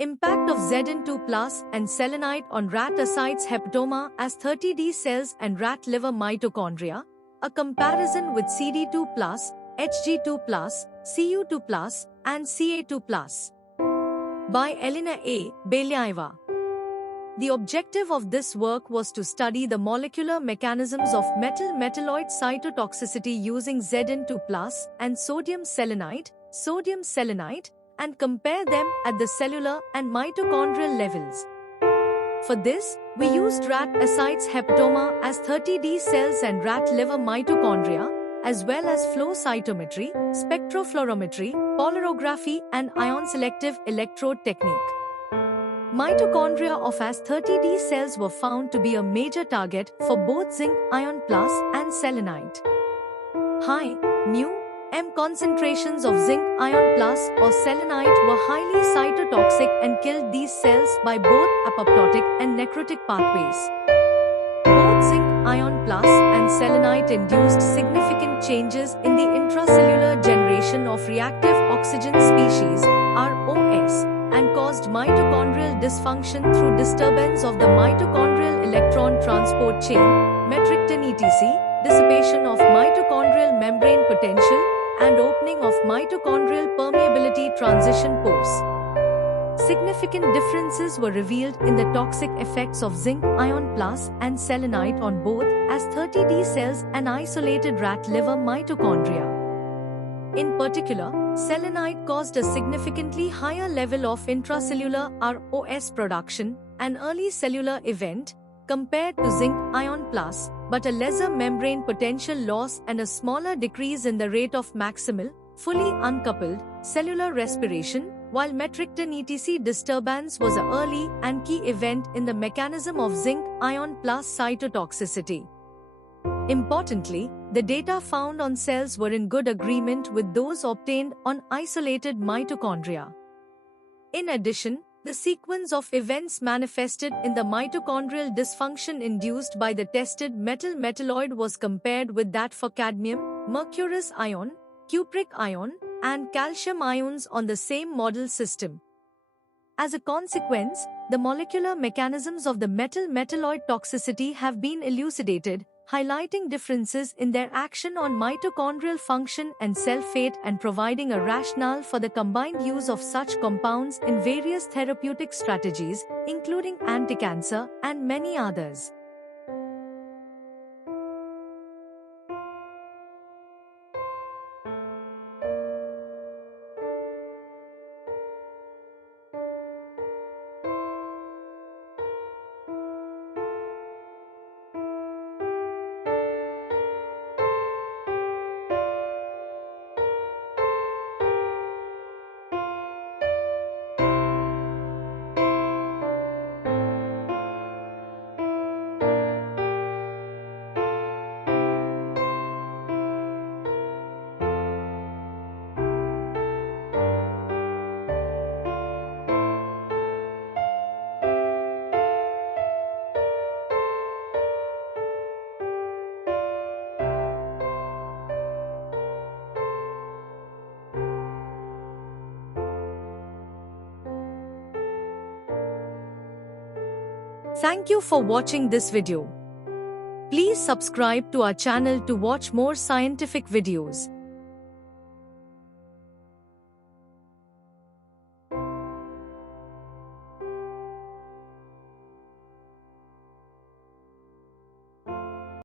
Impact of Zn2 plus and selenite on rat ascites hepatoma as 30D cells and rat liver mitochondria, a comparison with CD2 plus, Hg2 plus, Cu2 plus, and Ca2 plus. By Elena A. Belyaeva. The objective of this work was to study the molecular mechanisms of metal-metalloid cytotoxicity using Zn2 plus and sodium selenite, and compare them at the cellular and mitochondrial levels. For this, we used rat ascites hepatoma as 30D cells and rat liver mitochondria, as well as flow cytometry, spectrofluorimetry, polarography, and ion-selective electrode technique. Mitochondria of As30D cells were found to be a major target for both zinc ion plus and selenite. High, μ, concentrations of zinc ion plus or selenite were highly cytotoxic and killed these cells by both apoptotic and necrotic pathways. Both zinc ion plus and selenite induced significant changes in the intracellular generation of reactive oxygen species, ROS, and caused mitochondrial dysfunction through disturbance of the mitochondrial electron transport chain, metrictin etc., dissipation of mitochondrial membrane potential, and opening of mitochondrial permeability transition pores. Significant differences were revealed in the toxic effects of zinc ion plus and selenite on both As30D cells and isolated rat liver mitochondria. In particular, selenite caused a significantly higher level of intracellular ROS production, an early cellular event, compared to zinc ion plus, but a lesser membrane potential loss and a smaller decrease in the rate of maximal, fully uncoupled, cellular respiration, while metrictin etc. disturbance was an early and key event in the mechanism of zinc ion plus cytotoxicity. Importantly, the data found on cells were in good agreement with those obtained on isolated mitochondria. In addition, the sequence of events manifested in the mitochondrial dysfunction induced by the tested metal-metalloid was compared with that for cadmium, mercurous ion, cupric ion, and calcium ions on the same model system. As a consequence, the molecular mechanisms of the metal-metalloid toxicity have been elucidated, highlighting differences in their action on mitochondrial function and cell fate and providing a rationale for the combined use of such compounds in various therapeutic strategies, including anti-cancer and many others. Thank you for watching this video. Please subscribe to our channel to watch more scientific videos.